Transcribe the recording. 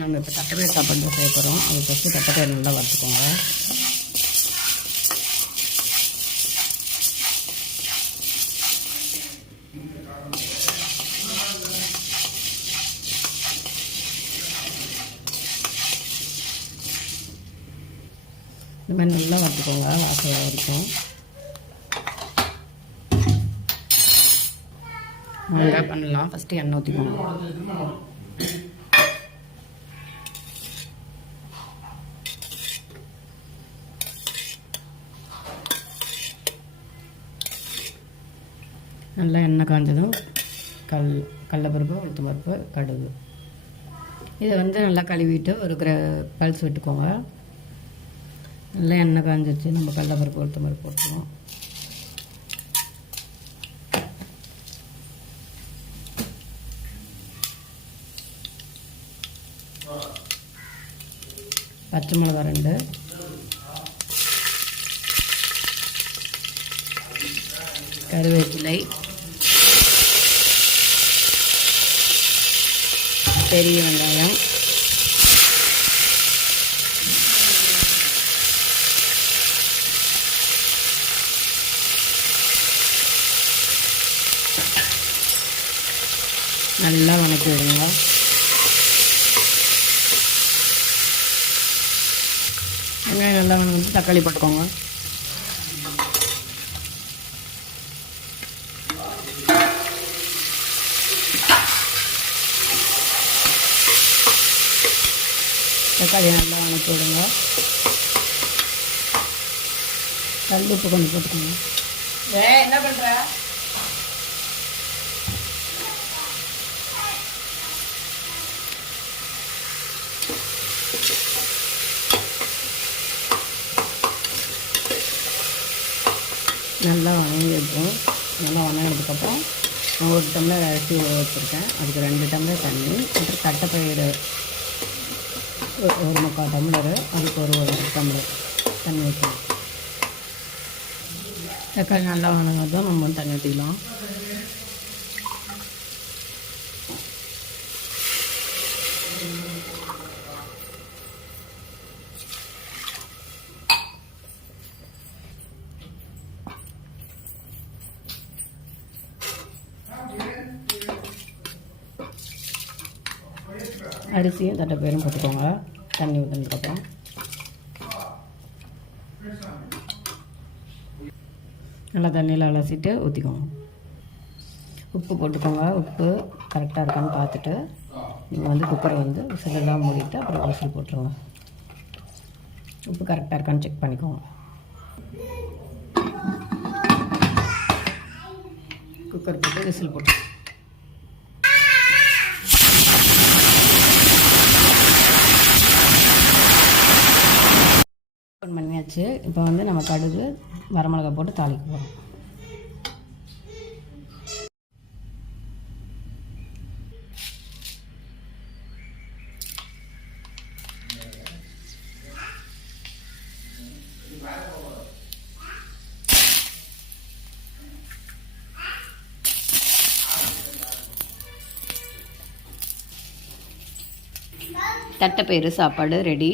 நம்ம இப்போ தட்டைப்பயிர் சாப்பாடு செய்ய போகிறோம். அது ஃபஸ்ட்டு தட்டைப்பயிர் நல்லா வறுத்துக்கோங்க. இந்த மாதிரி நல்லா வறுத்துக்கோங்க வாசனை வரைக்கும். நல்லா பண்ணலாம். ஃபஸ்ட்டு எண்ணெய் ஊற்றிக்கோங்க. நல்லா எண்ணெய் காஞ்சதும் கடலப்பருப்பு, உளுத்தம் பருப்பு, கடுகு இதை நல்லா கழுவிட்டு ஒரு பல்ஸ் விட்டுக்கோங்க. நல்லா எண்ணெய் காஞ்சிச்சு. நம்ம கடலப்பருப்பு, உளுத்தம் பருப்பு போட்டுருவோம். பச்சை மிளகா 2, கருவேப்பிலை, பெரிய வெங்காயம், நல்லா வணக்கி விடுங்க. வெங்காயம் நல்லா வணங்கிட்டு தக்காளி போட்டுக்கோங்க. தக்காளி நல்லா வணக்கி விடுங்க. கல் உப்பு கொஞ்சம் போட்டுக்கோங்க. என்ன பண்ணுற? நல்லா வணங்கிடுவோம். நல்லா வணங்கினதுக்கப்புறம் ஒரு டம்ளர் அரிசி வச்சுருக்கேன். அதுக்கு 2 டம்ளர் தண்ணி, அப்புறம் தட்டைப்பயிறு ஒரு 3/4 டம்ளரு, அதுக்கு ஒரு டம்ளர் தண்ணி வைக்கணும். தக்காளி நல்லா வணங்கதான் நம்ம தண்ணி ஊற்றிக்கலாம். அரிசியும் தட்டைப்பயிரும் போட்டுக்கோங்க. தண்ணி ஊற்றினதுக்கப்புறம் நல்லா தண்ணியில் அலசிட்டு ஊற்றிக்கோங்க. உப்பு போட்டுக்கோங்க. உப்பு கரெக்டாக இருக்கான்னு பார்த்துட்டு நீங்கள் குக்கரை விசிலெல்லாம் மூடிட்டு அப்புறம் விசில் போட்டுருங்க. உப்பு கரெக்டாக இருக்கான்னு செக் பண்ணிக்கோங்க. குக்கர் போட்டு விசில் போட்டு பண்ணியாச்சு. இப்போ நம்ம கடுகு, வரமிளகா போட்டு தாளிக்க போகிறோம். தட்டைப்பயிறு சாப்பாடு ரெடி.